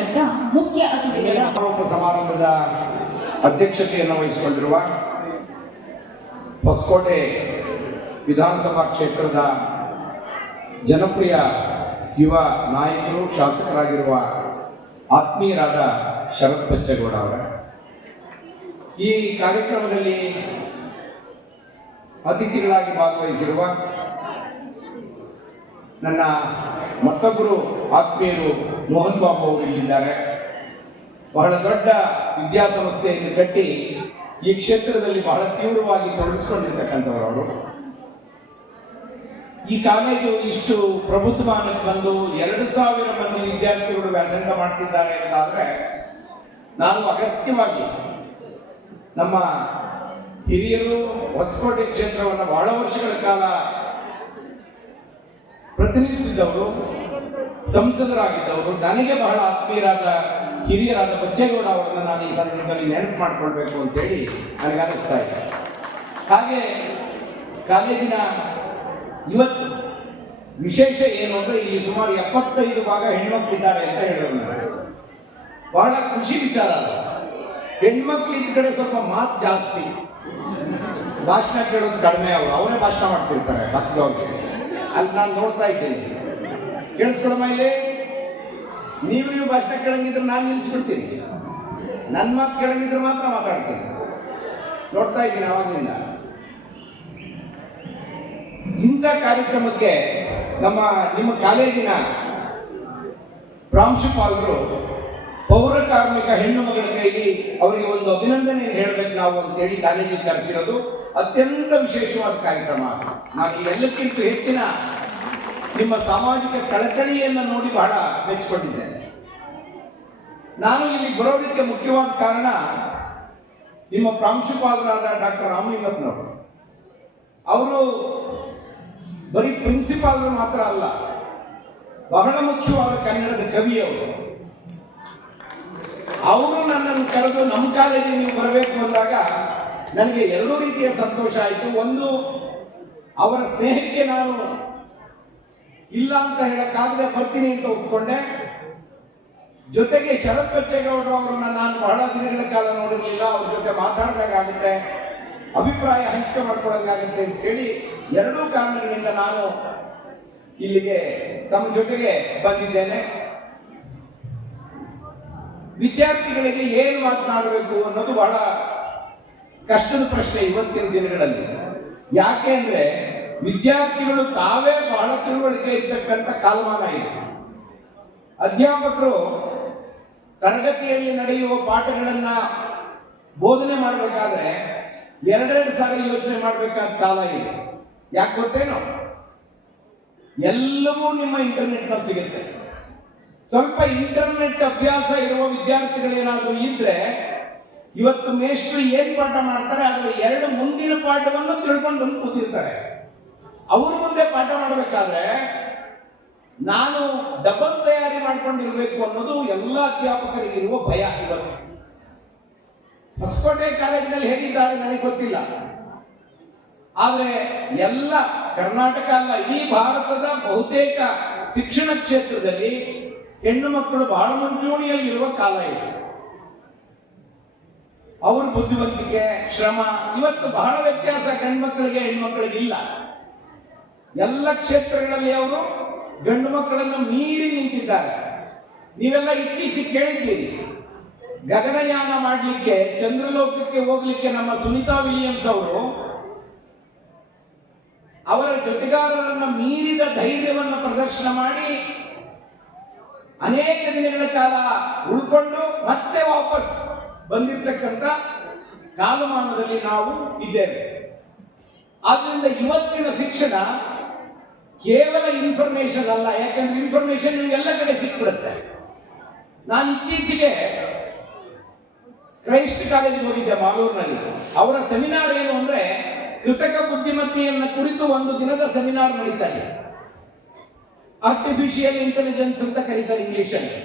ಘಟ್ಟ ಮುಖ್ಯ ಅತಿಥಿಗಳ ಸಮಾರಂಭದ ಅಧ್ಯಕ್ಷತೆಯನ್ನು ವಹಿಸಿಕೊಂಡಿರುವ ಹೊಸಕೋಟೆ ವಿಧಾನಸಭಾ ಕ್ಷೇತ್ರದ ಜನಪ್ರಿಯ ಯುವ ನಾಯಕರು ಶಾಸಕರಾಗಿರುವ ಆತ್ಮೀಯರಾದ ಶರತ್ ಬಚ್ಚೇಗೌಡ ಅವರ ಈ ಕಾರ್ಯಕ್ರಮದಲ್ಲಿ ಅತಿಥಿಗಳಾಗಿ ಭಾಗವಹಿಸಿರುವ ನನ್ನ ಮತ್ತೊಬ್ಬರು ಆತ್ಮೀಯರು ಮೋಹನ್ ಬಾಬು ಅವರು ಇಲ್ಲಿದ್ದಾರೆ. ಬಹಳ ದೊಡ್ಡ ವಿದ್ಯಾಸಂಸ್ಥೆಯನ್ನು ಕಟ್ಟಿ ಈ ಕ್ಷೇತ್ರದಲ್ಲಿ ಬಹಳ ತೀವ್ರವಾಗಿ ತೊಡಗಿಸಿಕೊಂಡಿರ್ತಕ್ಕಂಥವರು ಅವರು. ಈ ಕಾಲೇಜು ಇಷ್ಟು ಪ್ರಬುದ್ಧಮಾನಕ್ಕೆ ಬಂದು 2000 ಮಂದಿ ವಿದ್ಯಾರ್ಥಿಗಳು ವ್ಯಾಸಂಗ ಮಾಡ್ತಿದ್ದಾರೆ ಅಂತಾದರೆ ನಾನು ಅಗತ್ಯವಾಗಿ ನಮ್ಮ ಹಿರಿಯರು ಹೊಸಕೋಟೆ ಕ್ಷೇತ್ರವನ್ನು ಬಹಳ ವರ್ಷಗಳ ಕಾಲ ಪ್ರತಿನಿಧಿಸಿದವರು, ಸಂಸದರಾಗಿದ್ದವರು, ನನಗೆ ಬಹಳ ಆತ್ಮೀಯರಾದ ಹಿರಿಯರಾದ ಬಚ್ಚೇಗೌಡ ಅವರನ್ನು ನಾನು ಈ ಸಂದರ್ಭದಲ್ಲಿ ನೆನಪು ಮಾಡಿಕೊಳ್ಬೇಕು ಅಂತೇಳಿ ನನಗನ್ನಿಸ್ತಾ ಇದೆ. ಹಾಗೆ ಕಾಲೇಜಿನ ಇವತ್ತು ವಿಶೇಷ ಏನು ಅಂದರೆ ಇಲ್ಲಿ ಸುಮಾರು 75 ಭಾಗ ಹೆಣ್ಮಕ್ಳಿದ್ದಾರೆ ಅಂತ ಹೇಳೋದು ಬಹಳ ಖುಷಿ ವಿಚಾರ. ಹೆಣ್ಮಕ್ಳು ಇದ್ದ ಕಡೆ ಸ್ವಲ್ಪ ಮಾತು ಜಾಸ್ತಿ, ಭಾಷಣ ಕೇಳೋದು ಕಡಿಮೆ. ಅವರೇ ಭಾಷಣ ಮಾಡ್ತಿರ್ತಾರೆ ಪಕ್ಕದವ್ರಿಗೆ. ಅಲ್ಲಿ ನಾನು ನೋಡ್ತಾ ಇದ್ದೀನಿ. ಕೇಳಿಸ್ಕೊಳಮ್ಮ, ಇಲ್ಲಿ ನೀವು ಭಾಷಣ ಕೇಳಂಗಿದ್ರೆ ನಾನು ನಿಲ್ಲಿಸ್ಬಿಡ್ತೀನಿ, ನನ್ನ ಮಾತು ಕೇಳಂಗಿದ್ರೆ ಮಾತ್ರ ಮಾತಾಡ್ತೀನಿ. ನೋಡ್ತಾ ಇದ್ದೀನಿ ಅವಾಗಿಂದ. ಇಂಥ ಕಾರ್ಯಕ್ರಮಕ್ಕೆ ನಿಮ್ಮ ಕಾಲೇಜಿನ ಪ್ರಾಂಶುಪಾಲರು ಪೌರ ಕಾರ್ಮಿಕ ಹೆಣ್ಣು ಮಗಳ ಕೈಲಿ ಅವರಿಗೆ ಒಂದು ಅಭಿನಂದನೆ ಹೇಳಬೇಕು ನಾವು ಅಂತೇಳಿ ಕಾಲೇಜಿಗೆ ಕರೆಸಿರೋದು ಅತ್ಯಂತ ವಿಶೇಷವಾದ ಕಾರ್ಯಕ್ರಮ. ನಾನು ಎಲ್ಲಕ್ಕಿಂತ ಹೆಚ್ಚಿನ ನಿಮ್ಮ ಸಾಮಾಜಿಕ ಕಳಕಳಿಯನ್ನು ನೋಡಿ ಬಹಳ ಮೆಚ್ಚಿಕೊಂಡಿದ್ದೇನೆ. ನಾನು ಇಲ್ಲಿ ಬರೋದಕ್ಕೆ ಮುಖ್ಯವಾದ ಕಾರಣ ನಿಮ್ಮ ಪ್ರಾಂಶುಪಾಲರಾದ ಡಾಕ್ಟರ್ ರಾಮಲಿಂಗಪ್ಪನವರು. ಅವರು ಬರೀ ಪ್ರಿನ್ಸಿಪಾಲರು ಮಾತ್ರ ಅಲ್ಲ, ಬಹಳ ಮುಖ್ಯವಾದ ಕನ್ನಡದ ಕವಿಯವರು. ಅವರು ನನ್ನನ್ನು ಕರೆದು ನಮ್ಮ ಕಾಲೇಜಿಗೆ ನೀವು ಬರಬೇಕು ಅಂದಾಗ ನನಗೆ 2 ರೀತಿಯ ಸಂತೋಷ ಆಯಿತು. ಒಂದು, ಅವರ ಸ್ನೇಹಕ್ಕೆ ನಾನು ಇಲ್ಲ ಅಂತ ಹೇಳಕ್ಕಾಗದೆ ಬರ್ತೀನಿ ಅಂತ ಒಪ್ಕೊಂಡೆ. ಜೊತೆಗೆ ಶರತ್ ಬಚ್ಚೇಗೌಡರು ಅವರನ್ನ ನಾನು ಬಹಳ ದಿನಗಳ ಕಾಲ ನೋಡಿರಲಿಲ್ಲ, ಅವ್ರ ಜೊತೆ ಮಾತಾಡಿದಾಗುತ್ತೆ, ಅಭಿಪ್ರಾಯ ಹಂಚಿಕೆ ಮಾಡ್ಕೊಳ್ಳೋಂಗಾಗುತ್ತೆ ಅಂತ ಹೇಳಿ 2 ಕಾರಣಗಳಿಂದ ನಾನು ಇಲ್ಲಿಗೆ ತಮ್ಮ ಜೊತೆಗೆ ಬಂದಿದ್ದೇನೆ. ವಿದ್ಯಾರ್ಥಿಗಳಿಗೆ ಏನು ಮಾತನಾಡಬೇಕು ಅನ್ನೋದು ಬಹಳ ಕಷ್ಟದ ಪ್ರಶ್ನೆ ಇವತ್ತಿನ ದಿನಗಳಲ್ಲಿ. ಯಾಕೆ ಅಂದ್ರೆ ವಿದ್ಯಾರ್ಥಿಗಳು ತಾವೇ ಬಹಳ ತಿಳುವಳಿಕೆ ಇರ್ತಕ್ಕಂಥ ಕಾಲಮಾನ ಇದೆ. ಅಧ್ಯಾಪಕರು ತರಗತಿಯಲ್ಲಿ ನಡೆಯುವ ಪಾಠಗಳನ್ನ ಬೋಧನೆ ಮಾಡಬೇಕಾದ್ರೆ 2 ಸಾರಿ ಯೋಚನೆ ಮಾಡಬೇಕಾದ ಕಾಲ ಇದೆ. ಯಾಕೆ ಗೊತ್ತೇನೋ? ಎಲ್ಲವೂ ನಿಮ್ಮ ಇಂಟರ್ನೆಟ್ನಲ್ಲಿ ಸಿಗುತ್ತೆ. ಸ್ವಲ್ಪ ಇಂಟರ್ನೆಟ್ ಅಭ್ಯಾಸ ಇರುವ ವಿದ್ಯಾರ್ಥಿಗಳೇನಾದರೂ ಇದ್ರೆ ಇವತ್ತು ಮೇಷ್ಟ್ರು ಏನ್ ಪಾಠ ಮಾಡ್ತಾರೆ ಅದರ 2 ಮುಂದಿನ ಪಾಠವನ್ನು ತಿಳ್ಕೊಂಡು ಬಂದು ಕೂತಿರ್ತಾರೆ. ಅವ್ರ ಮುಂದೆ ಪಾಠ ಮಾಡಬೇಕಾದ್ರೆ ನಾನು ಡಬಲ್ ತಯಾರಿ ಮಾಡ್ಕೊಂಡಿರ್ಬೇಕು ಅನ್ನೋದು ಎಲ್ಲ ಅಧ್ಯಾಪಕರಿಗಿರುವ ಭಯ. ಇವತ್ತು ಹೊಸಕೋಟೆ ಕಾಲೇಜಿನಲ್ಲಿ ಹೇಗಿದ್ದಾರೆ ನನಗೆ ಗೊತ್ತಿಲ್ಲ, ಆದ್ರೆ ಎಲ್ಲ ಕರ್ನಾಟಕ ಅಲ್ಲ, ಇಡೀ ಭಾರತದ ಬಹುತೇಕ ಶಿಕ್ಷಣ ಕ್ಷೇತ್ರದಲ್ಲಿ ಹೆಣ್ಣು ಮಕ್ಕಳು ಬಹಳ ಮುಂಚೂಣಿಯಲ್ಲಿ ಇರುವ ಕಾಲ ಇದೆ. ಅವ್ರ ಬುದ್ಧಿವಂತಿಕೆ, ಶ್ರಮ ಇವತ್ತು ಬಹಳ ವ್ಯತ್ಯಾಸ ಗಂಡು ಮಕ್ಕಳಿಗೆ ಹೆಣ್ಮಕ್ಳಿಗೆ ಇಲ್ಲ. ಎಲ್ಲ ಕ್ಷೇತ್ರಗಳಲ್ಲಿ ಅವರು ಗಂಡು ಮಕ್ಕಳನ್ನು ಮೀರಿ ನಿಂತಿದ್ದಾರೆ. ನೀವೆಲ್ಲ ಇತ್ತೀಚೆಗೆ ಕೇಳಿದ್ದೀರಿ, ಗಗನಯಾನ ಮಾಡಲಿಕ್ಕೆ ಚಂದ್ರಲೋಕಕ್ಕೆ ಹೋಗ್ಲಿಕ್ಕೆ ನಮ್ಮ ಸುನಿತಾ ವಿಲಿಯಮ್ಸ್ ಅವರು ಅವರ ಜೊತೆಗಾರರನ್ನ ಮೀರಿದ ಧೈರ್ಯವನ್ನು ಪ್ರದರ್ಶನ ಮಾಡಿ ಅನೇಕ ದಿನಗಳ ಕಾಲ ಉಳ್ಕೊಂಡು ಮತ್ತೆ ವಾಪಸ್ ಬಂದಿರತಕ್ಕಂಥ ಕಾಲಮಾನದಲ್ಲಿ ನಾವು ಇದ್ದೇವೆ. ಆದ್ರಿಂದ ಇವತ್ತಿನ ಶಿಕ್ಷಣ ಕೇವಲ ಇನ್ಫಾರ್ಮೇಶನ್ ಅಲ್ಲ, ಯಾಕಂದ್ರೆ ಇನ್ಫಾರ್ಮೇಶನ್ ಎಲ್ಲ ಕಡೆ ಸಿಕ್ಬಿಡುತ್ತೆ. ನಾನು ಇತ್ತೀಚೆಗೆ ಕ್ರೈಸ್ಟ್ ಕಾಲೇಜಿಗೆ ಹೋಗಿದ್ದೆ ಮಾಲೂರಿನಲ್ಲಿ. ಅವರ ಸೆಮಿನಾರ್ ಏನು ಅಂದ್ರೆ ಕೃತಕ ಬುದ್ಧಿಮತ್ತೆಯನ್ನು ಕುರಿತು 1 ದಿನದ ಸೆಮಿನಾರ್ ನಡೀತಾರೆ. ಆರ್ಟಿಫಿಷಿಯಲ್ ಇಂಟೆಲಿಜೆನ್ಸ್ ಅಂತ ಕರೀತಾರೆ ಇಂಗ್ಲಿಷಲ್ಲಿ.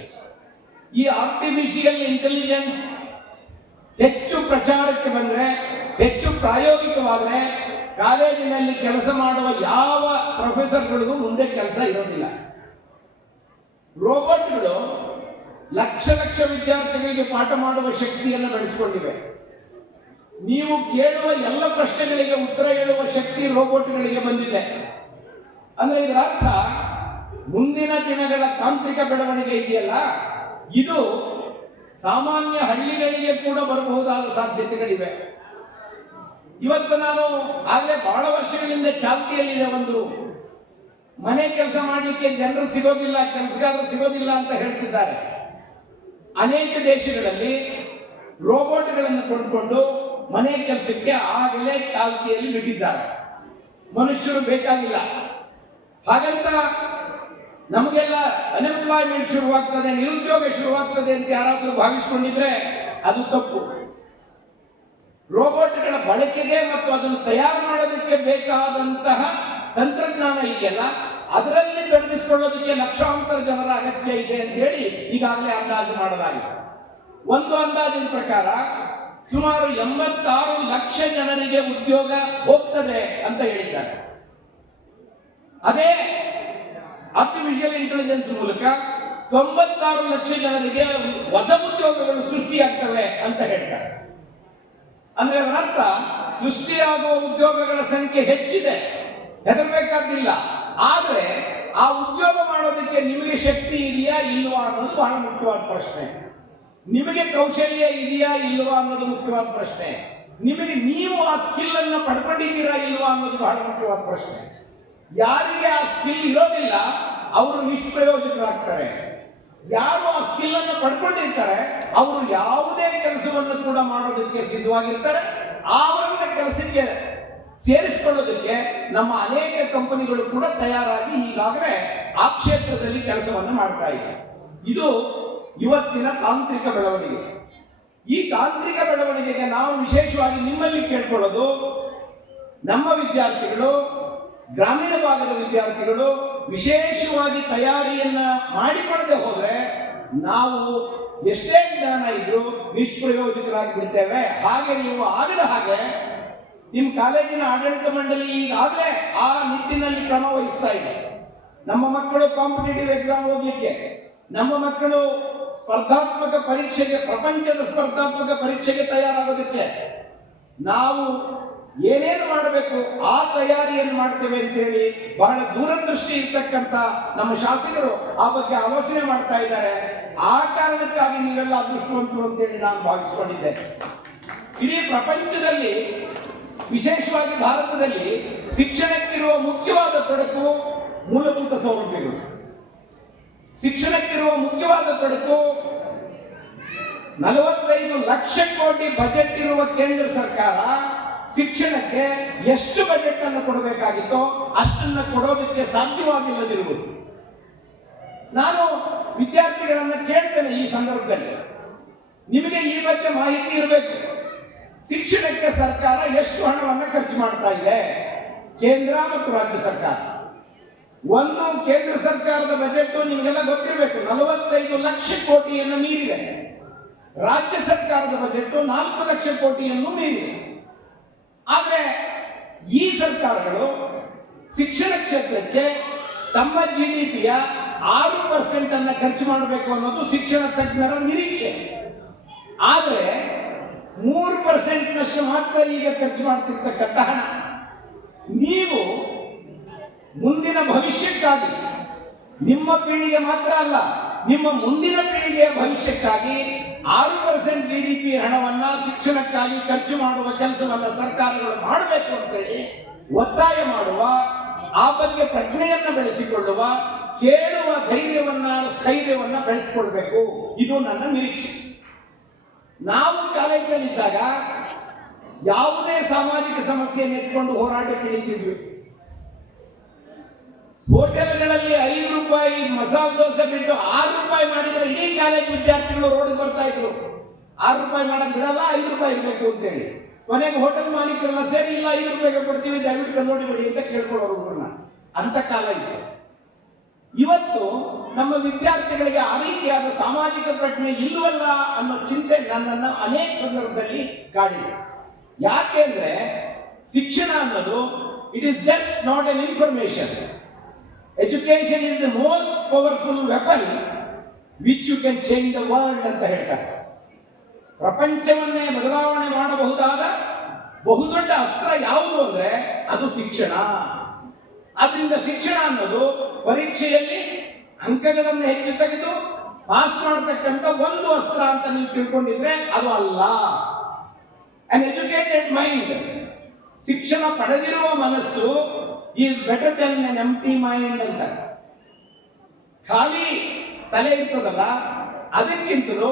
ಈ ಆರ್ಟಿಫಿಷಿಯಲ್ ಇಂಟೆಲಿಜೆನ್ಸ್ ಹೆಚ್ಚು ಪ್ರಚಾರಕ್ಕೆ ಬಂದ್ರೆ, ಹೆಚ್ಚು ಪ್ರಾಯೋಗಿಕವಾದರೆ ಕಾಲೇಜಿನಲ್ಲಿ ಕೆಲಸ ಮಾಡುವ ಯಾವ ಪ್ರೊಫೆಸರ್ಗಳಿಗೂ ಮುಂದೆ ಕೆಲಸ ಇರೋದಿಲ್ಲ. ರೋಬೋಟ್ಗಳು ಲಕ್ಷ ಲಕ್ಷ ವಿದ್ಯಾರ್ಥಿಗಳಿಗೆ ಪಾಠ ಮಾಡುವ ಶಕ್ತಿಯನ್ನು ಬೆಳೆಸಿಕೊಂಡಿವೆ. ನೀವು ಕೇಳುವ ಎಲ್ಲ ಪ್ರಶ್ನೆಗಳಿಗೆ ಉತ್ತರ ಹೇಳುವ ಶಕ್ತಿ ರೋಬೋಟ್ಗಳಿಗೆ ಬಂದಿದೆ. ಅಂದ್ರೆ ಇದರ ಅರ್ಥ ಮುಂದಿನ ದಿನಗಳ ತಾಂತ್ರಿಕ ಬೆಳವಣಿಗೆ ಇದೆಯಲ್ಲ, ಇದು ಸಾಮಾನ್ಯ ಹಳ್ಳಿಗಳಿಗೆ ಕೂಡ ಬರಬಹುದಾದ ಸಾಧ್ಯತೆಗಳಿವೆ. ಇವತ್ತು ನಾನು ಆಗಲೇ ಬಹಳ ವರ್ಷಗಳಿಂದ ಚಾಲ್ತಿಯಲ್ಲಿದೆ ಒಂದು ಮನೆ ಕೆಲಸ ಮಾಡಲಿಕ್ಕೆ ಜನರು ಸಿಗೋದಿಲ್ಲ, ಕೆಲಸಗಾರರು ಸಿಗೋದಿಲ್ಲ ಅಂತ ಹೇಳ್ತಿದ್ದಾರೆ. ಅನೇಕ ದೇಶಗಳಲ್ಲಿ ರೋಬೋಟ್ಗಳನ್ನು ಕೊಂಡುಕೊಂಡು ಮನೆ ಕೆಲಸಕ್ಕೆ ಆಗಲೇ ಚಾಲ್ತಿಯಲ್ಲಿ ಬಿಟ್ಟಿದ್ದಾರೆ. ಮನುಷ್ಯರು ಬೇಕಾಗಿಲ್ಲ. ಹಾಗಂತ ನಮಗೆಲ್ಲ ಅನ್ಎಂಪ್ಲಾಯ್ಮೆಂಟ್ ಶುರುವಾಗ್ತದೆ, ನಿರುದ್ಯೋಗ ಶುರುವಾಗ್ತದೆ ಅಂತ ಯಾರಾದರೂ ಭಾವಿಸಿಕೊಂಡಿದ್ರೆ ಅದು ತಪ್ಪು. ರೋಬೋಟ್ಗಳ ಬಳಕೆಗೆ ಮತ್ತು ಅದನ್ನು ತಯಾರು ಮಾಡೋದಕ್ಕೆ ಬೇಕಾದಂತಹ ತಂತ್ರಜ್ಞಾನ ಇದೆಯಲ್ಲ, ಅದರಲ್ಲಿ ತೊಡಗಿಸಿಕೊಳ್ಳೋದಕ್ಕೆ ಲಕ್ಷಾಂತರ ಜನರ ಅಗತ್ಯ ಇದೆ ಅಂತ ಹೇಳಿ ಈಗಾಗಲೇ ಅಂದಾಜು ಮಾಡಲಾಗಿದೆ. ಒಂದು ಅಂದಾಜಿನ ಪ್ರಕಾರ ಸುಮಾರು 86 ಲಕ್ಷ ಜನರಿಗೆ ಉದ್ಯೋಗ ಹೋಗ್ತದೆ ಅಂತ ಹೇಳಿದ್ದಾರೆ. ಅದೇ ಆರ್ಟಿಫಿಷಿಯಲ್ ಇಂಟೆಲಿಜೆನ್ಸ್ ಮೂಲಕ 96 ಲಕ್ಷ ಜನರಿಗೆ ಹೊಸ ಉದ್ಯೋಗಗಳು ಸೃಷ್ಟಿಯಾಗ್ತವೆ ಅಂತ ಹೇಳ್ತಾರೆ. ಅಂದ್ರೆ ಅದರರ್ಥ ಸೃಷ್ಟಿಯಾಗುವ ಉದ್ಯೋಗಗಳ ಸಂಖ್ಯೆ ಹೆಚ್ಚಿದೆ, ಹೆದರಬೇಕಾದಿಲ್ಲ. ಆದ್ರೆ ಆ ಉದ್ಯೋಗ ಮಾಡೋದಕ್ಕೆ ನಿಮಗೆ ಶಕ್ತಿ ಇದೆಯಾ ಇಲ್ವಾ ಅನ್ನೋದು ಬಹಳ ಮುಖ್ಯವಾದ ಪ್ರಶ್ನೆ. ನಿಮಗೆ ಕೌಶಲ್ಯ ಇದೆಯಾ ಇಲ್ವಾ ಅನ್ನೋದು ಮುಖ್ಯವಾದ ಪ್ರಶ್ನೆ. ನೀವು ಆ ಸ್ಕಿಲ್ ಅನ್ನ ಪಡ್ಕೊಂಡಿದ್ದೀರಾ ಇಲ್ವಾ ಅನ್ನೋದು ಬಹಳ ಮುಖ್ಯವಾದ ಪ್ರಶ್ನೆ. ಯಾರಿಗೆ ಆ ಸ್ಕಿಲ್ ಇರೋದಿಲ್ಲ ಅವರು ನಿಷ್ಪ್ರಯೋಜಕರಾಗ್ತಾರೆ. ಯಾರು ಆ ಸ್ಕಿಲ್ ಅನ್ನು ಪಡ್ಕೊಂಡಿರ್ತಾರೆ ಅವರು ಯಾವುದೇ ಕೆಲಸವನ್ನು ಕೂಡ ಮಾಡೋದಕ್ಕೆ ಸಿದ್ಧವಾಗಿರ್ತಾರೆ. ಅವರನ್ನ ಕೆಲಸಕ್ಕೆ ಸೇರಿಸಿಕೊಳ್ಳೋದಕ್ಕೆ ನಮ್ಮ ಅನೇಕ ಕಂಪನಿಗಳು ಕೂಡ ತಯಾರಾಗಿ ಈಗಾಗಲೇ ಆ ಕ್ಷೇತ್ರದಲ್ಲಿ ಕೆಲಸವನ್ನು ಮಾಡ್ತಾ ಇದೆ. ಇದು ಇವತ್ತಿನ ತಾಂತ್ರಿಕ ಬೆಳವಣಿಗೆ. ಈ ತಾಂತ್ರಿಕ ಬೆಳವಣಿಗೆಗೆ ನಾವು ವಿಶೇಷವಾಗಿ ನಿಮ್ಮಲ್ಲಿ ಕೇಳ್ಕೊಳ್ಳೋದು, ನಮ್ಮ ವಿದ್ಯಾರ್ಥಿಗಳು, ಗ್ರಾಮೀಣ ಭಾಗದ ವಿದ್ಯಾರ್ಥಿಗಳು ವಿಶೇಷವಾಗಿ ತಯಾರಿಯನ್ನ ಮಾಡಿಕೊಳ್ಳದೆ ಹೋದ್ರೆ ನಾವು ಎಷ್ಟೇ ಜ್ಞಾನ ಇದ್ರೂ ನಿಷ್ಪ್ರಯೋಜಕರಾಗಿ ಬಿಡ್ತೇವೆ. ಹಾಗೆ ನೀವು ಆಗದ ಹಾಗೆ ನಿಮ್ಮ ಕಾಲೇಜಿನ ಆಡಳಿತ ಮಂಡಳಿ ಈಗಾಗಲೇ ಆ ನಿಟ್ಟಿನಲ್ಲಿ ಕ್ರಮ ವಹಿಸ್ತಾ ಇದೆ. ನಮ್ಮ ಮಕ್ಕಳು ಕಾಂಪಿಟೇಟಿವ್ ಎಕ್ಸಾಮ್ ಹೋಗ್ಲಿಕ್ಕೆ, ನಮ್ಮ ಮಕ್ಕಳು ಸ್ಪರ್ಧಾತ್ಮಕ ಪರೀಕ್ಷೆಗೆ, ಪ್ರಪಂಚದ ಸ್ಪರ್ಧಾತ್ಮಕ ಪರೀಕ್ಷೆಗೆ ತಯಾರಾಗೋದಕ್ಕೆ ನಾವು ಏನೇನು ಮಾಡಬೇಕು ಆ ತಯಾರಿಯನ್ನು ಮಾಡ್ತೇವೆ ಅಂತೇಳಿ ಬಹಳ ದೂರದೃಷ್ಟಿ ಇರ್ತಕ್ಕಂಥ ನಮ್ಮ ಶಾಸಕರು ಆ ಬಗ್ಗೆ ಆಲೋಚನೆ ಮಾಡ್ತಾ ಇದ್ದಾರೆ. ಆ ಕಾರಣಕ್ಕಾಗಿ ನೀವೆಲ್ಲ ಅದೃಷ್ಟವಂತರು ಅಂತೇಳಿ ನಾನು ಭಾವಿಸಿಕೊಂಡಿದ್ದೇನೆ. ಇಡೀ ಪ್ರಪಂಚದಲ್ಲಿ, ವಿಶೇಷವಾಗಿ ಭಾರತದಲ್ಲಿ ಶಿಕ್ಷಣಕ್ಕಿರುವ ಮುಖ್ಯವಾದ ತೊಡಕು ಮೂಲಭೂತ ಸೌಲಭ್ಯಗಳು. ಶಿಕ್ಷಣಕ್ಕಿರುವ ಮುಖ್ಯವಾದ ತೊಡಕು 45 ಲಕ್ಷ ಕೋಟಿ ಬಜೆಟ್ ಇರುವ ಕೇಂದ್ರ ಸರ್ಕಾರ ಶಿಕ್ಷಣಕ್ಕೆ ಎಷ್ಟು ಬಜೆಟ್ ಅನ್ನು ಕೊಡಬೇಕಾಗಿತ್ತೋ ಅಷ್ಟನ್ನು ಕೊಡೋದಕ್ಕೆ ಸಾಧ್ಯವಾಗಿಲ್ಲದಿರುವುದು. ನಾನು ವಿದ್ಯಾರ್ಥಿಗಳನ್ನ ಕೇಳ್ತೇನೆ ಈ ಸಂದರ್ಭದಲ್ಲಿ, ನಿಮಗೆ ಈ ಬಗ್ಗೆ ಮಾಹಿತಿ ಇರಬೇಕು. ಶಿಕ್ಷಣಕ್ಕೆ ಸರ್ಕಾರ ಎಷ್ಟು ಹಣವನ್ನು ಖರ್ಚು ಮಾಡ್ತಾ ಇದೆ, ಕೇಂದ್ರ ಮತ್ತು ರಾಜ್ಯ ಸರ್ಕಾರ. ಒಂದು ಕೇಂದ್ರ ಸರ್ಕಾರದ ಬಜೆಟ್ ನಿಮಗೆಲ್ಲ ಗೊತ್ತಿರಬೇಕು, 45 ಲಕ್ಷ ಕೋಟಿಯನ್ನು ಮೀರಿದೆ. ರಾಜ್ಯ ಸರ್ಕಾರದ ಬಜೆಟ್ 4 ಲಕ್ಷ ಕೋಟಿಯನ್ನು ಮೀರಿದೆ. ಆದರೆ ಈ ಸರ್ಕಾರಗಳು ಶಿಕ್ಷಣ ಕ್ಷೇತ್ರಕ್ಕೆ ತಮ್ಮ GDPಯ 6% ಅನ್ನು ಖರ್ಚು ಮಾಡಬೇಕು ಅನ್ನೋದು ಶಿಕ್ಷಣ ತಜ್ಞರ ನಿರೀಕ್ಷೆ. ಆದರೆ 3% ಮಾತ್ರ ಈಗ ಖರ್ಚು ಮಾಡ್ತಿರ್ತಕ್ಕಂಥ ಹಣ. ನೀವು ಮುಂದಿನ ಭವಿಷ್ಯಕ್ಕಾಗಿ, ನಿಮ್ಮ ಪೀಳಿಗೆ ಮಾತ್ರ ಅಲ್ಲ, ನಿಮ್ಮ ಮುಂದಿನ ಪೀಳಿಗೆಯ ಭವಿಷ್ಯಕ್ಕಾಗಿ 6% GDP ಹಣವನ್ನ ಶಿಕ್ಷಣಕ್ಕಾಗಿ ಖರ್ಚು ಮಾಡುವ ಕೆಲಸವನ್ನ ಸರ್ಕಾರಗಳು ಮಾಡಬೇಕು ಅಂತೇಳಿ ಒತ್ತಾಯ ಮಾಡುವ, ಆ ಬಗ್ಗೆ ಪ್ರಜ್ಞೆಯನ್ನು ಬೆಳೆಸಿಕೊಳ್ಳುವ, ಕೇಳುವ ಸ್ಥೈರ್ಯವನ್ನ ಬೆಳೆಸಿಕೊಳ್ಬೇಕು. ಇದು ನನ್ನ ನಿರೀಕ್ಷೆ. ನಾವು ಕಾಲೇಜಿನಲ್ಲಿದ್ದಾಗ ಯಾವುದೇ ಸಾಮಾಜಿಕ ಸಮಸ್ಯೆಯನ್ನು ಎತ್ಕೊಂಡು ಹೋರಾಟಕ್ಕೆ ಇಳಿತಿದ್ವಿ. ಹೋಟೆಲ್ಗಳಲ್ಲಿ 5 ರೂಪಾಯಿ ಮಸಾಲೆ ದೋಸೆ ಬಿಟ್ಟು 6 ರೂಪಾಯಿ ಮಾಡಿದ್ರೆ ಇಡೀ ಕಾಲೇಜ್ ವಿದ್ಯಾರ್ಥಿಗಳು ರೋಡ್ ಬರ್ತಾ ಇದ್ರು. 6 ರೂಪಾಯಿ ಮಾಡಕ್ ಬಿಡಲ್ಲ, 5 ರೂಪಾಯಿ ಇರಬೇಕು ಅಂತೇಳಿ. ಕೊನೆಗೆ ಹೋಟೆಲ್ ಮಾಲೀಕರೆಲ್ಲ ಸೇರಿ ಇಲ್ಲ 5 ರೂಪಾಯಿಗೆ ಕೊಡ್ತೀವಿ, ದಯವಿಟ್ಟು ನೋಡಿಬಿಡಿ ಅಂತ ಕೇಳ್ಕೊಳ್ಳೋರು. ಅಂತ ಕಾಲ ಇತ್ತು. ಇವತ್ತು ನಮ್ಮ ವಿದ್ಯಾರ್ಥಿಗಳಿಗೆ ಆ ರೀತಿಯಾದ ಸಾಮಾಜಿಕ ಪ್ರಜ್ಞೆ ಇಲ್ಲವಲ್ಲ ಅನ್ನೋ ಚಿಂತೆ ನನ್ನನ್ನು ಅನೇಕ ಸಂದರ್ಭದಲ್ಲಿ ಕಾಡಿದೆ. ಯಾಕೆಂದ್ರೆ ಶಿಕ್ಷಣ ಅನ್ನೋದು it is just not an information. Education is the most powerful weapon which you can change the world ಅಂತ ಹೇಳ್ತಾರೆ. ಪ್ರಪಂಚವನ್ನೇ ಬದಲಾವಣೆ ಮಾಡಬಹುದಾದ ಬಹುದೊಡ್ಡ ಅಸ್ತ್ರ ಯಾವುದು ಅಂದ್ರೆ ಅದು ಶಿಕ್ಷಣ. ಆದ್ರಿಂದ ಶಿಕ್ಷಣ ಅನ್ನೋದು ಪರೀಕ್ಷೆಯಲ್ಲಿ ಅಂಕಗಳನ್ನು ಹೆಚ್ಚು ತೆಗೆದು ಪಾಸ್ ಮಾಡತಕ್ಕಂಥ ಒಂದು ಅಸ್ತ್ರ ಅಂತ ನೀವು ತಿಳ್ಕೊಂಡಿದ್ರೆ ಅದು ಅಲ್ಲ. ಅನ್ ಎಜುಕೇಟೆಡ್ ಮೈಂಡ್, ಶಿಕ್ಷಣ ಪಡೆದಿರುವ ಮನಸ್ಸು is better than an empty mind ಅಂತ. ಖಾಲಿ ತಲೆ ಇರ್ತದಲ್ಲ ಅದಕ್ಕಿಂತಲೂ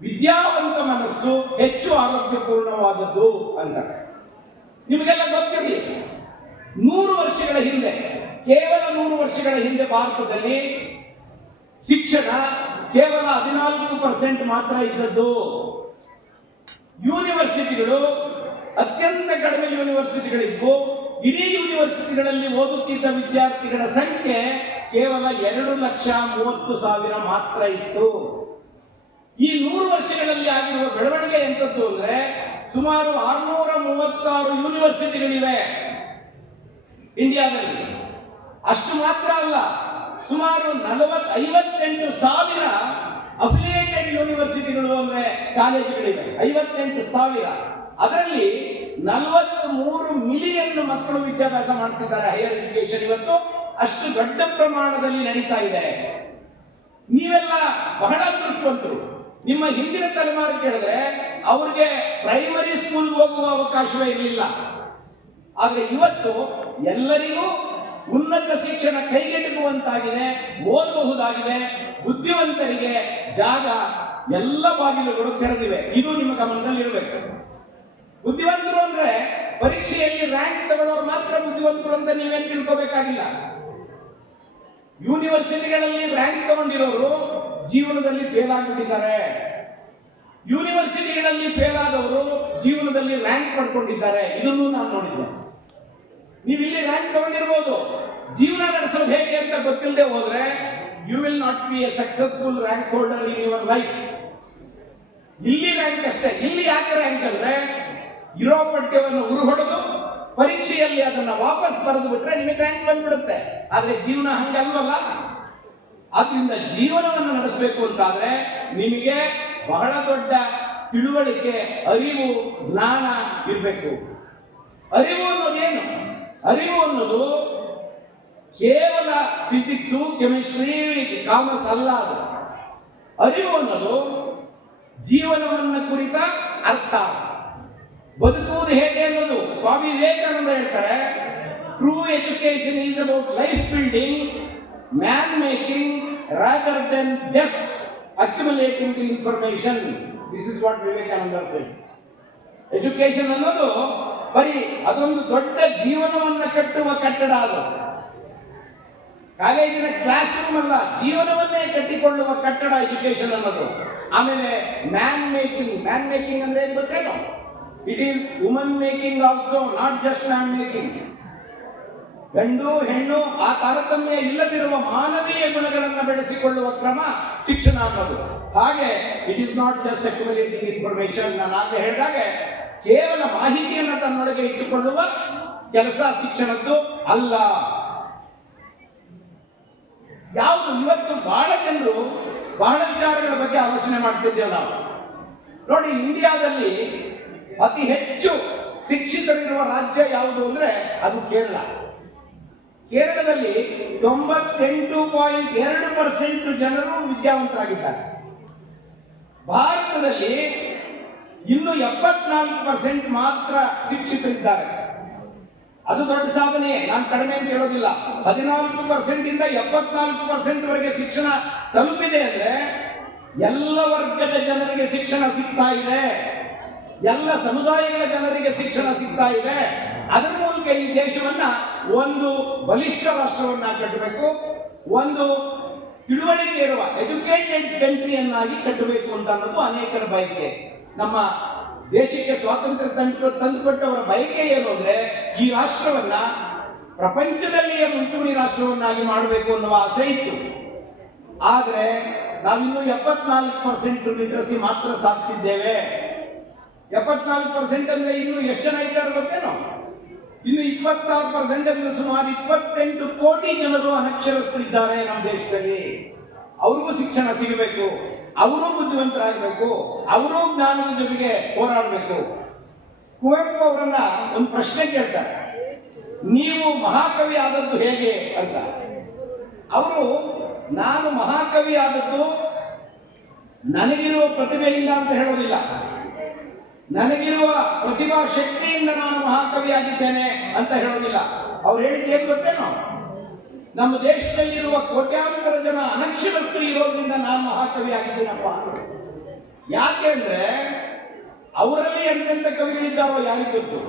ವಿದ್ಯಾವಂತ ಮನಸ್ಸು ಹೆಚ್ಚು ಆರೋಗ್ಯಪೂರ್ಣವಾದದ್ದು ಅಂತ. ನಿಮಗೆಲ್ಲ ಗೊತ್ತಿರಲಿ, 100 ವರ್ಷಗಳ ಹಿಂದೆ, ಕೇವಲ 100 ವರ್ಷಗಳ ಹಿಂದೆ ಭಾರತದಲ್ಲಿ ಶಿಕ್ಷಣ ಕೇವಲ 14% ಮಾತ್ರ ಇದ್ದದ್ದು. ಯೂನಿವರ್ಸಿಟಿಗಳು ಅತ್ಯಂತ ಕಡಿಮೆ ಯೂನಿವರ್ಸಿಟಿಗಳಿದ್ದು, ಇಡೀ ಯೂನಿವರ್ಸಿಟಿಗಳಲ್ಲಿ ಓದುತ್ತಿದ್ದ ವಿದ್ಯಾರ್ಥಿಗಳ ಸಂಖ್ಯೆ ಕೇವಲ 2,30,30,000 ಮಾತ್ರ ಇತ್ತು. ಈ 100 ವರ್ಷಗಳಲ್ಲಿ ಆಗಿರುವ ಬೆಳವಣಿಗೆ ಎಂತದ್ದು ಅಂದ್ರೆ ಸುಮಾರು 636 ಯೂನಿವರ್ಸಿಟಿಗಳಿವೆ ಇಂಡಿಯಾದಲ್ಲಿ. ಅಷ್ಟು ಮಾತ್ರ ಅಲ್ಲ, ಸುಮಾರು 58,000 ಅಫಿಲಿಯೇಟೆಡ್ ಯೂನಿವರ್ಸಿಟಿಗಳು ಅಂದ್ರೆ ಕಾಲೇಜುಗಳಿವೆ. 58,000. ಅದರಲ್ಲಿ 43 ಮಿಲಿಯನ್ ಮಕ್ಕಳು ವಿದ್ಯಾಭ್ಯಾಸ ಮಾಡ್ತಿದ್ದಾರೆ. ಹೈಯರ್ ಎಜುಕೇಶನ್ ಇವತ್ತು ಅಷ್ಟು ದೊಡ್ಡ ಪ್ರಮಾಣದಲ್ಲಿ ನಡೀತಾ ಇದೆ. ನೀವೆಲ್ಲ ಬಹಳ ಅದೃಷ್ಟವಂತರು. ನಿಮ್ಮ ಹಿಂದಿನ ತಲೆಮಾರು ಕೇಳಿದ್ರೆ ಅವ್ರಿಗೆ ಪ್ರೈಮರಿ ಸ್ಕೂಲ್ ಹೋಗುವ ಅವಕಾಶವೇ ಇರಲಿಲ್ಲ. ಆದ್ರೆ ಇವತ್ತು ಎಲ್ಲರಿಗೂ ಉನ್ನತ ಶಿಕ್ಷಣ ಕೈಗೆಟುಕುವಂತಾಗಿದೆ, ಓದಬಹುದಾಗಿದೆ. ಬುದ್ಧಿವಂತರಿಗೆ ಜಾಗ ಎಲ್ಲ ಬಾಗಿಲುಗಳು ತೆರೆದಿವೆ. ಇದು ನಿಮ್ಮ ಗಮನದಲ್ಲಿರಬೇಕು. ಬುದ್ಧಿವಂತರು ಅಂದ್ರೆ ಪರೀಕ್ಷೆಯಲ್ಲಿ ರ್ಯಾಂಕ್ ತಗೊಳ್ಳೋರು ಮಾತ್ರ ಬುದ್ಧಿವಂತರು ಅಂತ ನೀವೇನು ತಿಳ್ಕೋಬೇಕಾಗಿಲ್ಲ. ಯೂನಿವರ್ಸಿಟಿಗಳಲ್ಲಿ ರ್ಯಾಂಕ್ ತಗೊಂಡಿರೋರು ಜೀವನದಲ್ಲಿ ಫೇಲ್ ಆಗಿಬಿಟ್ಟಿದ್ದಾರೆ. ಯೂನಿವರ್ಸಿಟಿಗಳಲ್ಲಿ ಫೇಲ್ ಆದವರು ಜೀವನದಲ್ಲಿ ರ್ಯಾಂಕ್ ಪಡ್ಕೊಂಡಿದ್ದಾರೆ. ಇದನ್ನು ನಾನು ನೋಡಿದ್ದೆ. ನೀವು ಇಲ್ಲಿ ರ್ಯಾಂಕ್ ತಗೊಂಡಿರ್ಬೋದು, ಜೀವನ ನಡೆಸೋದು ಹೇಗೆ ಅಂತ ಗೊತ್ತಿಲ್ಲದೆ ಹೋದ್ರೆ you will not be a successful rank holder in your life. ಇಲ್ಲಿ ರ್ಯಾಂಕ್ ಅಷ್ಟೇ. ಇಲ್ಲಿ ಯಾಕೆ ರ್ಯಾಂಕ್ ಅಂದ್ರೆ ಇರೋ ಪಠ್ಯವನ್ನು ಉರುಹೊಡೆದು ಪರೀಕ್ಷೆಯಲ್ಲಿ ಅದನ್ನ ವಾಪಸ್ ಬರೆದು ಬಿಟ್ರೆ ನಿಮಗೆ ರ್ಯಾಂಕ್ ಬಂದ್ಬಿಡುತ್ತೆ. ಆದ್ರೆ ಜೀವನ ಹಂಗಲ್ವಲ್ಲ. ಆದ್ರಿಂದ ಜೀವನವನ್ನು ನಡೆಸಬೇಕು ಅಂತಾದ್ರೆ ನಿಮಗೆ ಬಹಳ ದೊಡ್ಡ ತಿಳುವಳಿಕೆ, ಅರಿವು, ಜ್ಞಾನ ಇರಬೇಕು. ಅರಿವು ಅನ್ನೋದೇನು? ಅರಿವು ಅನ್ನೋದು ಕೇವಲ ಫಿಸಿಕ್ಸು, ಕೆಮಿಸ್ಟ್ರಿ, ಕಾಮರ್ಸ್ ಅಲ್ಲ. ಅದು ಅರಿವು ಅನ್ನೋದು ಜೀವನವನ್ನು ಕುರಿತ ಅರ್ಥ, ಬದುಕುವುದು ಹೇಗೆ ಅನ್ನೋದು. ಸ್ವಾಮಿ ವಿವೇಕಾನಂದ ಹೇಳ್ತಾರೆ, true education is about life building, man making rather than just accumulating the information. This is what Vivekananda says. Education ಅನ್ನೋದು ಬರೀ ಅದೊಂದು ದೊಡ್ಡ ಜೀವನವನ್ನು ಕಟ್ಟುವ ಕಟ್ಟಡ. ಅದು ಕಾಲೇಜಿನ ಕ್ಲಾಸ್ ರೂಮ್ ಅಲ್ಲ, ಜೀವನವನ್ನೇ ಕಟ್ಟಿಕೊಳ್ಳುವ ಕಟ್ಟಡ ಎಜುಕೇಶನ್ ಅನ್ನೋದು. ಆಮೇಲೆ ಮ್ಯಾನ್ ಮೇಕಿಂಗ್ ಅಂದ್ರೆ ಏನು ಗೊತ್ತೇನು? It is woman making also, not just man making. ಗಂಡು ಹೆಣ್ಣು ಆ ತಾರತಮ್ಯ ಇಲ್ಲದಿರುವ ಮಾನವೀಯ ಗುಣಗಳನ್ನು ಬೆಳೆಸಿಕೊಳ್ಳುವ ಕ್ರಮ ಶಿಕ್ಷಣ ಅನ್ನೋದು. ಹಾಗೆ it is not just accumulating information. ನಾನು ಆಗಲೇ ಹೇಳಿದಾಗೆ ಕೇವಲ ಮಾಹಿತಿಯನ್ನು ತನ್ನೊಳಗೆ ಇಟ್ಟುಕೊಳ್ಳುವ ಕೆಲಸ ಶಿಕ್ಷಣದ್ದು ಅಲ್ಲ. ಯಾವುದು ಇವತ್ತು ಬಹಳ ಜನರು ಬಹಳ ವಿಚಾರಗಳ ಬಗ್ಗೆ ಆಲೋಚನೆ ಮಾಡ್ತಿದ್ದೇವೆ ನಾವು. ನೋಡಿ, ಇಂಡಿಯಾದಲ್ಲಿ ಅತಿ ಹೆಚ್ಚು ಶಿಕ್ಷಿತರಿರುವ ರಾಜ್ಯ ಯಾವುದು ಅಂದ್ರೆ ಅದು ಕೇರಳ. ಕೇರಳದಲ್ಲಿ 98.2% ಜನರು ವಿದ್ಯಾವಂತರಾಗಿದ್ದಾರೆ. ಭಾರತದಲ್ಲಿ ಇನ್ನು 74% ಮಾತ್ರ ಶಿಕ್ಷಿತರಿದ್ದಾರೆ. ಅದು ದೊಡ್ಡ ಸಾಧನೆ, ನಾನು ಕಡಿಮೆ ಅಂತ ಹೇಳೋದಿಲ್ಲ. 14% ಇಂದ 74% ವರೆಗೆ ಶಿಕ್ಷಣ ತಲುಪಿದೆ ಅಂದ್ರೆ ಎಲ್ಲ ವರ್ಗದ ಜನರಿಗೆ ಶಿಕ್ಷಣ ಸಿಗ್ತಾ ಇದೆ, ಎಲ್ಲ ಸಮುದಾಯಗಳ ಜನರಿಗೆ ಶಿಕ್ಷಣ ಸಿಗ್ತಾ ಇದೆ. ಅದರ ಮೂಲಕ ಈ ದೇಶವನ್ನ ಒಂದು ಬಲಿಷ್ಠ ರಾಷ್ಟ್ರವನ್ನ ಕಟ್ಟಬೇಕು, ಒಂದು ತಿಳುವಳಿಕೆ ಇರುವ ಎಜುಕೇಟೆಡ್ ಕಂಟ್ರಿಯನ್ನಾಗಿ ಕಟ್ಟಬೇಕು ಅಂತ ಅನ್ನೋದು ಅನೇಕರ ಬಯಕೆ. ನಮ್ಮ ದೇಶಕ್ಕೆ ಸ್ವಾತಂತ್ರ್ಯ ತಂದುಕೊಟ್ಟವರ ಬಯಕೆ ಏನು ಅಂದ್ರೆ ಈ ರಾಷ್ಟ್ರವನ್ನ ಪ್ರಪಂಚದಲ್ಲಿಯೇ ಮುಂಚೂಣಿ ರಾಷ್ಟ್ರವನ್ನಾಗಿ ಮಾಡಬೇಕು ಅನ್ನುವ ಆಸೆ ಇತ್ತು. ಆದ್ರೆ ನಾವಿನ್ನು 74% ಲಿಟರಸಿ ಮಾತ್ರ ಸಾಧಿಸಿದ್ದೇವೆ. 74% ಅಂದ್ರೆ ಇನ್ನು ಎಷ್ಟು ಜನ ಇದ್ದಾರೆ ಗೊತ್ತೇನೋ? ಇನ್ನು 26% ಅಂದ್ರೆ ಸುಮಾರು 28 ಕೋಟಿ ಜನರು ಅನಕ್ಷರಸ್ಥರಿದ್ದಾರೆ ನಮ್ಮ ದೇಶದಲ್ಲಿ. ಅವ್ರಿಗೂ ಶಿಕ್ಷಣ ಸಿಗಬೇಕು, ಅವರೂ ಬುದ್ಧಿವಂತರಾಗಬೇಕು, ಅವರೂ ಜ್ಞಾನದ ಜೊತೆಗೆ ಹೋರಾಡಬೇಕು. ಕುವೆಂಪು ಅವರನ್ನ ಒಂದು ಪ್ರಶ್ನೆ ಕೇಳ್ತಾರೆ, ನೀವು ಮಹಾಕವಿ ಆದದ್ದು ಹೇಗೆ ಅಂತ. ಅವರು, ನಾನು ಮಹಾಕವಿ ಆದದ್ದು ನನಗಿರುವ ಪ್ರತಿಭೆಯಿಂದ ಅಂತ ಹೇಳೋದಿಲ್ಲ, ನನಗಿರುವ ಪ್ರತಿಭಾ ಶಕ್ತಿಯಿಂದ ನಾನು ಮಹಾಕವಿ ಆಗಿದ್ದೇನೆ ಅಂತ ಹೇಳೋದಿಲ್ಲ. ಅವ್ರು ಹೇಳಿದ್ದು ಏನು ಗೊತ್ತೇನೋ, ನಮ್ಮ ದೇಶದಲ್ಲಿರುವ ಕೋಟ್ಯಾಂತರ ಜನ ಅನಕ್ಷರಸ್ಥರು ಇರೋದ್ರಿಂದ ನಾನು ಮಹಾಕವಿ ಆಗಿದ್ದೀನಪ್ಪ. ಯಾಕೆ ಅಂದ್ರೆ ಅವರಲ್ಲಿ ಎಂತೆಂಥ ಕವಿಗಳಿದ್ದಾರೋ ಯಾರಿಗೆ ಗೊತ್ತು,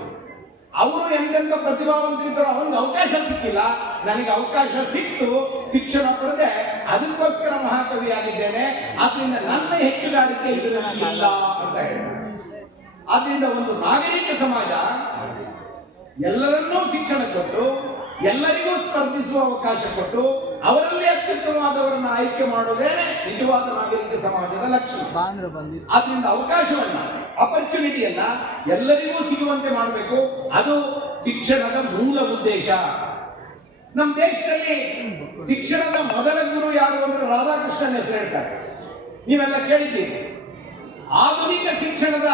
ಅವರು ಎಂತೆಂಥ ಪ್ರತಿಭಾವಂತರಿದ್ದಾರೋ ಅವ್ರಿಗೆ ಅವಕಾಶ ಸಿಕ್ಕಿಲ್ಲ, ನನಗೆ ಅವಕಾಶ ಸಿಕ್ತು, ಶಿಕ್ಷಣ ಪಡೆದೆ, ಅದಕ್ಕೋಸ್ಕರ ಮಹಾಕವಿ ಆಗಿದ್ದೇನೆ, ಆದ್ರಿಂದ ನನ್ನ ಹೆಚ್ಚುಗಾರಿಕೆ ಇದರಲ್ಲಿ ಇಲ್ಲ ಅಂತ ಹೇಳ್ತಾರೆ. ಆದ್ರಿಂದ ಒಂದು ನಾಗರಿಕ ಸಮಾಜ ಎಲ್ಲರನ್ನೂ ಶಿಕ್ಷಣ ಕೊಟ್ಟು ಎಲ್ಲರಿಗೂ ಸ್ಪರ್ಧಿಸುವ ಅವಕಾಶ ಕೊಟ್ಟು ಅವರಲ್ಲಿ ಅತ್ಯುತ್ತಮವಾದವರನ್ನು ಆಯ್ಕೆ ಮಾಡೋದೇನೆ ನಿಜವಾದ ನಾಗರಿಕ ಸಮಾಜದ ಲಕ್ಷಣ. ಆದ್ರಿಂದ ಅವಕಾಶವನ್ನ, ಅಪರ್ಚುನಿಟಿಯನ್ನ ಎಲ್ಲರಿಗೂ ಸಿಗುವಂತೆ ಮಾಡಬೇಕು. ಅದು ಶಿಕ್ಷಣದ ಮೂಲ ಉದ್ದೇಶ. ನಮ್ಮ ದೇಶದಲ್ಲಿ ಶಿಕ್ಷಣದ ಮೊದಲ ಗುರು ಯಾರು ಅಂದ್ರೆ ರಾಧಾಕೃಷ್ಣನ್ ಹೆಸರು ಹೇಳ್ತಾರೆ, ನೀವೆಲ್ಲ ಕೇಳಿದ್ದೀರಿ. ಆಧುನಿಕ ಶಿಕ್ಷಣದ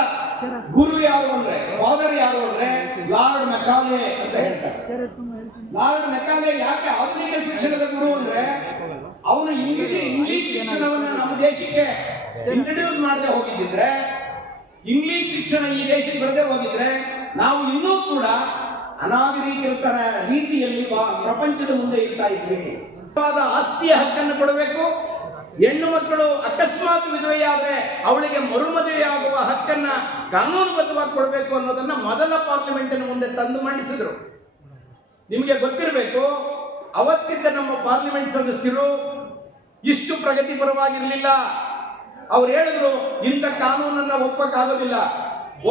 ಗುರು ಯಾರು ಅಂದ್ರೆ, ಫಾದರ್ ಯಾರು ಅಂದ್ರೆ ಲಾರ್ಡ್ ಮೆಕಾಲೆ ಅಂತ ಹೇಳ್ತಾರೆ. ಲಾರ್ಡ್ ಮೆಕಾಲೆ ಯಾಕೆ ಆಧುನಿಕ ಶಿಕ್ಷಣದ ಗುರು ಅಂದ್ರೆ, ಅವನು ಇಂಗ್ಲಿಷ್ ಶಿಕ್ಷಣವನ್ನ ನಮ್ಮ ದೇಶಕ್ಕೆ ಇಂಟ್ರೊಡ್ಯೂಸ್ ಮಾಡದೆ ಹೋಗಿದ್ದಿದ್ರೆ, ಇಂಗ್ಲಿಷ್ ಶಿಕ್ಷಣ ಈ ದೇಶಕ್ಕೆ ಬರದೆ ಹೋಗಿದ್ರೆ, ನಾವು ಇನ್ನೂ ಕೂಡ ಅನಾಗರಿಕರ ರೀತಿಯಲ್ಲಿ ಪ್ರಪಂಚದ ಮುಂದೆ ಇರ್ತಾ ಇದ್ವಿ. ಆಸ್ತಿಯ ಹಕ್ಕನ್ನು ಕೊಡಬೇಕು. ಹೆಣ್ಣು ಮಕ್ಕಳು ಅಕಸ್ಮಾತ್ ವಿಧವೆಯಾದ್ರೆ ಅವಳಿಗೆ ಮರುಮದುವೆಯಾಗುವ ಹಕ್ಕನ್ನ ಕಾನೂನುಬದ್ಧವಾಗಿ ಕೊಡಬೇಕು ಅನ್ನೋದನ್ನ ಮೊದಲ ಪಾರ್ಲಿಮೆಂಟಿನ ಮುಂದೆ ತಂದು ಮಂಡಿಸಿದ್ರು. ನಿಮಗೆ ಗೊತ್ತಿರಬೇಕು, ಅವತ್ತಿದ್ದ ನಮ್ಮ ಪಾರ್ಲಿಮೆಂಟ್ ಸದಸ್ಯರು ಇಷ್ಟು ಪ್ರಗತಿಪರವಾಗಿರಲಿಲ್ಲ. ಅವ್ರು ಹೇಳಿದ್ರು, ಇಂಥ ಕಾನೂನನ್ನ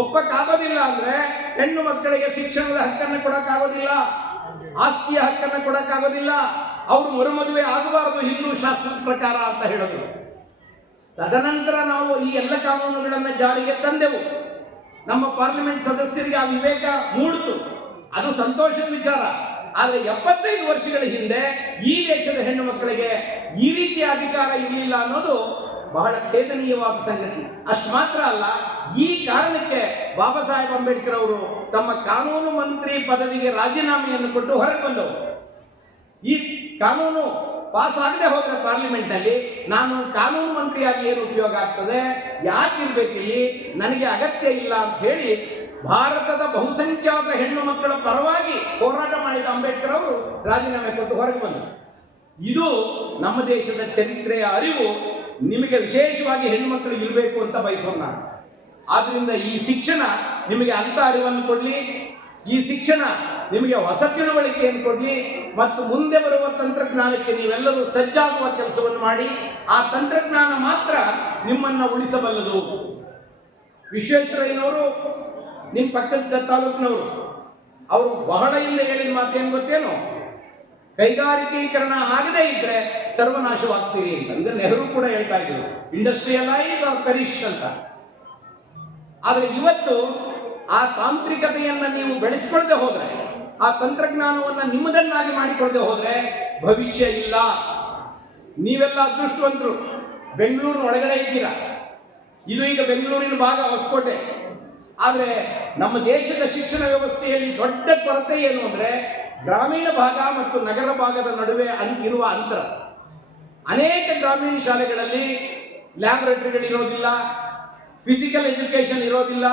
ಒಪ್ಪಕ್ಕಾಗೋದಿಲ್ಲ ಅಂದ್ರೆ ಹೆಣ್ಣು ಮಕ್ಕಳಿಗೆ ಶಿಕ್ಷಣದ ಹಕ್ಕನ್ನು ಕೊಡಕ್ಕಾಗೋದಿಲ್ಲ, ಆಸ್ತಿಯ ಹಕ್ಕನ್ನು ಕೊಡಕ್ಕಾಗೋದಿಲ್ಲ, ಅವರು ಮರುಮದುವೆ ಆಗಬಾರದು ಹಿಂದೂ ಶಾಸ್ತ್ರದ ಪ್ರಕಾರ ಅಂತ ಹೇಳಿದ್ರು. ತದನಂತರ ನಾವು ಈ ಎಲ್ಲ ಕಾನೂನುಗಳನ್ನು ಜಾರಿಗೆ ತಂದೆವು. ನಮ್ಮ ಪಾರ್ಲಿಮೆಂಟ್ ಸದಸ್ಯರಿಗೆ ಆ ವಿವೇಕ ಮೂಡಿತು, ಅದು ಸಂತೋಷದ ವಿಚಾರ. ಆದರೆ 75 ವರ್ಷಗಳ ಹಿಂದೆ ಈ ದೇಶದ ಹೆಣ್ಣು ಮಕ್ಕಳಿಗೆ ಈ ರೀತಿಯ ಅಧಿಕಾರ ಇರಲಿಲ್ಲ ಅನ್ನೋದು ಬಹಳ ಖೇದನೀಯವಾದ ಸಂಗತಿ. ಅಷ್ಟು ಮಾತ್ರ ಅಲ್ಲ, ಈ ಕಾರಣಕ್ಕೆ ಬಾಬಾ ಸಾಹೇಬ್ ಅಂಬೇಡ್ಕರ್ ಅವರು ತಮ್ಮ ಕಾನೂನು ಮಂತ್ರಿ ಪದವಿಗೆ ರಾಜೀನಾಮೆಯನ್ನು ಕೊಟ್ಟು ಹೊರಗೆ ಬಂದವರು. ಈ ಕಾನೂನು ಪಾಸ್ ಆಗದೆ ಹೋದ್ರೆ ಪಾರ್ಲಿಮೆಂಟ್ ನಲ್ಲಿ ನಾನು ಕಾನೂನು ಮಂತ್ರಿಯಾಗಿ ಏನು ಉಪಯೋಗ ಆಗ್ತದೆ, ಯಾಕಿರ್ಬೇಕಿಲ್ಲಿ, ನನಗೆ ಅಗತ್ಯ ಇಲ್ಲ ಅಂತ ಹೇಳಿ ಭಾರತದ ಬಹುಸಂಖ್ಯಾತ ಹೆಣ್ಣು ಮಕ್ಕಳ ಪರವಾಗಿ ಹೋರಾಟ ಮಾಡಿದ ಅಂಬೇಡ್ಕರ್ ಅವರು ರಾಜೀನಾಮೆ ಕೊಟ್ಟು ಹೊರಗೆ ಬಂದರು. ಇದು ನಮ್ಮ ದೇಶದ ಚರಿತ್ರೆಯ ಅರಿವು ನಿಮಗೆ ವಿಶೇಷವಾಗಿ ಹೆಣ್ಣು ಮಕ್ಕಳು ಇರಬೇಕು ಅಂತ ಬಯಸೋಣ. ಆದ್ರಿಂದ ಈ ಶಿಕ್ಷಣ ನಿಮಗೆ ಅಂತ ಅರಿವನ್ನು ಕೊಡಲಿ, ಈ ಶಿಕ್ಷಣ ನಿಮಗೆ ಹೊಸ ತಿಳುವಳಿಕೆಯನ್ನು ಕೊಡಲಿ, ಮತ್ತು ಮುಂದೆ ಬರುವ ತಂತ್ರಜ್ಞಾನಕ್ಕೆ ನೀವೆಲ್ಲರೂ ಸಜ್ಜಾಗುವ ಕೆಲಸವನ್ನು ಮಾಡಿ. ಆ ತಂತ್ರಜ್ಞಾನ ಮಾತ್ರ ನಿಮ್ಮನ್ನು ಉಳಿಸಬಲ್ಲದು. ವಿಶ್ವೇಶ್ವರಯ್ಯನವರು ನಿಮ್ಮ ಪಕ್ಕದ ತಾಲೂಕಿನವರು, ಅವರು ಬಹಳ ಹಿಂದೆ ಹೇಳಿದ ಮಾತೇನು ಗೊತ್ತೇನು, ಕೈಗಾರಿಕೀಕರಣ ಆಗದೇ ಇದ್ರೆ ಸರ್ವನಾಶವಾಗ್ತೀರಿ ಅಂತ. ಇದನ್ನು ನೆಹರು ಕೂಡ ಹೇಳ್ತಾ ಇದ್ರು, ಇಂಡಸ್ಟ್ರಿಯಲೈಸ್ ಆರ್ ಪೆರಿಶ್ ಅಂತ. ಆದರೆ ಇವತ್ತು ಆ ತಾಂತ್ರಿಕತೆಯನ್ನು ನೀವು ಬೆಳೆಸಿಕೊಳ್ಳದೆ ಹೋದ್ರೆ, ಆ ತಂತ್ರಜ್ಞಾನವನ್ನು ನಿಮ್ಮದನ್ನಾಗಿ ಮಾಡಿಕೊಳ್ಳದೆ ಹೋದ್ರೆ ಭವಿಷ್ಯ ಇಲ್ಲ. ನೀವೆಲ್ಲ ಅದೃಷ್ಟವಂತರು, ಬೆಂಗಳೂರಿನ ಒಳಗಡೆ ಇದ್ದೀರಾ. ಇದು ಈಗ ಬೆಂಗಳೂರಿನ ಭಾಗ ಹೊಸಕೋಟೆ. ಆದರೆ ನಮ್ಮ ದೇಶದ ಶಿಕ್ಷಣ ವ್ಯವಸ್ಥೆಯಲ್ಲಿ ದೊಡ್ಡ ಕೊರತೆ ಏನು ಅಂದ್ರೆ, ಗ್ರಾಮೀಣ ಭಾಗ ಮತ್ತು ನಗರ ಭಾಗದ ನಡುವೆ ಇರುವ ಅಂತರ. ಅನೇಕ ಗ್ರಾಮೀಣ ಶಾಲೆಗಳಲ್ಲಿ ಲ್ಯಾಬೊರೇಟರಿಗಳು ಇರೋದಿಲ್ಲ, ಫಿಸಿಕಲ್ ಎಜುಕೇಶನ್ ಇರೋದಿಲ್ಲ,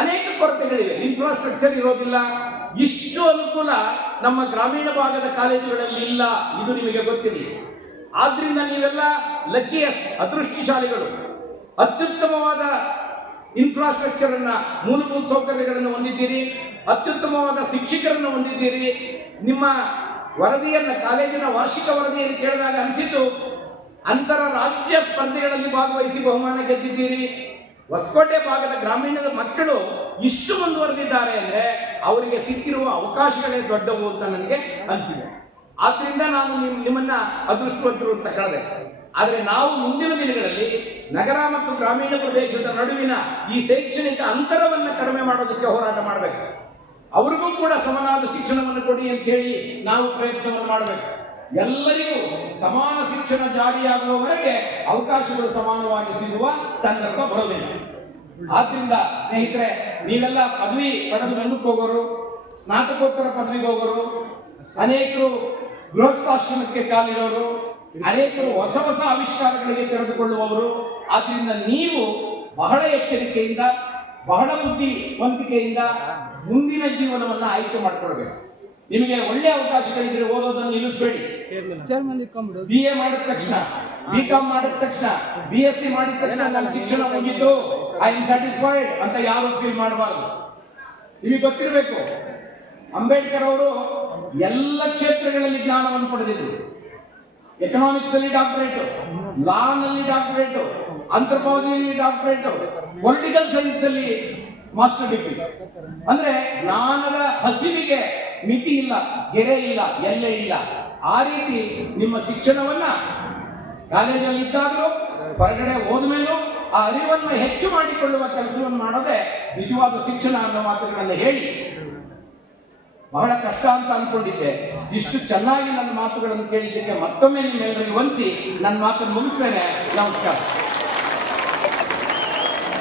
ಅನೇಕ ಕೊರತೆಗಳಿವೆ, ಇನ್ಫ್ರಾಸ್ಟ್ರಕ್ಚರ್ ಇರೋದಿಲ್ಲ. ಇಷ್ಟು ಅನುಕೂಲ ನಮ್ಮ ಗ್ರಾಮೀಣ ಭಾಗದ ಕಾಲೇಜುಗಳಲ್ಲಿ ಇಲ್ಲ, ಇದು ನಿಮಗೆ ಗೊತ್ತಿರಲಿ. ಆದ್ರಿಂದ ನೀವೆಲ್ಲ ಲಕ್ಕಿಯಸ್ಟ್, ಅದೃಷ್ಟಶಾಲಿಗಳು. ಅತ್ಯುತ್ತಮವಾದ ಇನ್ಫ್ರಾಸ್ಟ್ರಕ್ಚರ್ ಅನ್ನ, ಮೂಲಭೂತ ಸೌಕರ್ಯಗಳನ್ನು ಹೊಂದಿದ್ದೀರಿ, ಅತ್ಯುತ್ತಮವಾದ ಶಿಕ್ಷಕರನ್ನು ಹೊಂದಿದ್ದೀರಿ. ನಿಮ್ಮ ವರದಿಯನ್ನ, ಕಾಲೇಜಿನ ವಾರ್ಷಿಕ ವರದಿಯನ್ನು ಕೇಳಿದಾಗ ಅನಿಸಿತು, ಅಂತರ ರಾಜ್ಯ ಸ್ಪರ್ಧೆಗಳಲ್ಲಿ ಭಾಗವಹಿಸಿ ಬಹುಮಾನ ಗೆದ್ದಿದ್ದೀರಿ. ಹೊಸಕೋಟೆ ಭಾಗದ ಗ್ರಾಮೀಣದ ಮಕ್ಕಳು ಇಷ್ಟು ಮುಂದುವರೆದಿದ್ದಾರೆ ಅಂದ್ರೆ ಅವರಿಗೆ ಸಿಕ್ಕಿರುವ ಅವಕಾಶಗಳೇ ದೊಡ್ಡವು ಅಂತ ನನಗೆ ಅನಿಸಿದೆ. ಆದ್ರಿಂದ ನಾನು ನಿಮ್ಮನ್ನ ಅದೃಷ್ಟವಂತರು ಅಂತ ಹೇಳಿದೆ. ಆದರೆ ನಾವು ಮುಂದಿನ ದಿನಗಳಲ್ಲಿ ನಗರ ಮತ್ತು ಗ್ರಾಮೀಣ ಪ್ರದೇಶದ ನಡುವಿನ ಈ ಶೈಕ್ಷಣಿಕ ಅಂತರವನ್ನು ಕಡಿಮೆ ಮಾಡೋದಕ್ಕೆ ಹೋರಾಟ ಮಾಡಬೇಕು. ಅವ್ರಿಗೂ ಕೂಡ ಸಮನಾದ ಶಿಕ್ಷಣವನ್ನು ಕೊಡಿ ಅಂತ ಹೇಳಿ ನಾವು ಪ್ರಯತ್ನವನ್ನು ಮಾಡಬೇಕು. ಎಲ್ಲರಿಗೂ ಸಮಾನ ಶಿಕ್ಷಣ ಜಾರಿಯಾಗುವವರೆಗೆ ಅವಕಾಶಗಳು ಸಮಾನವಾಗಿ ಸಿಗುವ ಸಂದರ್ಭ ಬರೋದಿಲ್ಲ. ಆದ್ರಿಂದ ಸ್ನೇಹಿತರೆ, ನೀವೆಲ್ಲ ಪದವಿ ಪಡೆದು ಮುಂದಕ್ಕೆ ಹೋಗೋರು, ಸ್ನಾತಕೋತ್ತರ ಪದವಿಗೆ ಹೋಗೋರು, ಅನೇಕರು ಗೃಹಸ್ಥಾಶ್ರಮಕ್ಕೆ ಕಾಲಿಡೋರು, ಅನೇಕರು ಹೊಸ ಹೊಸ ಆವಿಷ್ಕಾರಗಳಿಗೆ ತೆರೆದುಕೊಳ್ಳುವವರು. ಆದ್ರಿಂದ ನೀವು ಬಹಳ ಎಚ್ಚರಿಕೆಯಿಂದ, ಬಹಳ ಬುದ್ಧಿವಂತಿಕೆಯಿಂದ ಮುಂದಿನ ಜೀವನವನ್ನು ಆಯ್ಕೆ ಮಾಡಿಕೊಳ್ಬೇಕು. ನಿಮಗೆ ಒಳ್ಳೆ ಅವಕಾಶಗಳಿದ್ರೆ ಓದೋದನ್ನು ನಿಲ್ಲಿಸಬೇಡಿ. BA ಮಾಡಿದ ತಕ್ಷಣ, BCom ಮಾಡಿದ ತಕ್ಷಣ, BSc ಮಾಡಿದ ತಕ್ಷಣ ನನ್ನ ಶಿಕ್ಷಣ ಮುಗಿತು, ಐ ಆಮ್ ಸ್ಯಾಟಿಸ್ಫೈಡ್ ಅಂತ ಯಾರು ಫೀಲ್ ಮಾಡಬಾರದು. ನಿಮಗೆ ಗೊತ್ತಿರಬೇಕು, ಅಂಬೇಡ್ಕರ್ ಅವರು ಎಲ್ಲ ಕ್ಷೇತ್ರಗಳಲ್ಲಿ ಜ್ಞಾನವನ್ನು ಪಡೆದಿದ್ರು. ಎಕನಾಮಿಕ್ಸ್ ಅಲ್ಲಿ ಡಾಕ್ಟರೇಟ್, ಲಾ ನಲ್ಲಿ ಡಾಕ್ಟರೇಟ್, ಆಂಥ್ರೋಪಾಲಜಿಯಲ್ಲಿ ಡಾಕ್ಟರೇಟ್, ಪೊಲಿಟಿಕಲ್ ಸೈನ್ಸ್ ಅಲ್ಲಿ ಮಾಸ್ಟರ್ ಡಿಗ್ರಿ. ಅಂದ್ರೆ ಜ್ಞಾನದ ಹಸಿವಿಗೆ ಮಿತಿ ಇಲ್ಲ, ಗೆರೆ ಇಲ್ಲ, ಎಲ್ಲೇ ಇಲ್ಲ. ಆ ರೀತಿ ನಿಮ್ಮ ಶಿಕ್ಷಣವನ್ನ ಕಾಲೇಜಲ್ಲಿ ಇದ್ದಾಗಲೂ ಹೊರಗಡೆ ಹೋದ್ಮೇಲೂ ಆ ಅರಿವನ್ನು ಹೆಚ್ಚು ಮಾಡಿಕೊಳ್ಳುವ ಕೆಲಸವನ್ನು ಮಾಡೋದೇ ನಿಜವಾದ ಶಿಕ್ಷಣ ಅನ್ನೋ ಮಾತುಗಳನ್ನು ಹೇಳಿ, ಬಹಳ ಕಷ್ಟ ಅಂತ ಅನ್ಕೊಂಡಿದ್ದೆ. ಇಷ್ಟು ಚೆನ್ನಾಗಿ ನನ್ನ ಮಾತುಗಳನ್ನು ಕೇಳಿದ್ದಕ್ಕೆ ಮತ್ತೊಮ್ಮೆ ನಿಮ್ಮೆಲ್ಲರಿಗೂ ವಂದಿಸಿ ನನ್ನ ಮಾತನ್ನು ಮುಗಿಸ್ತೇನೆ. ನಮಸ್ಕಾರ.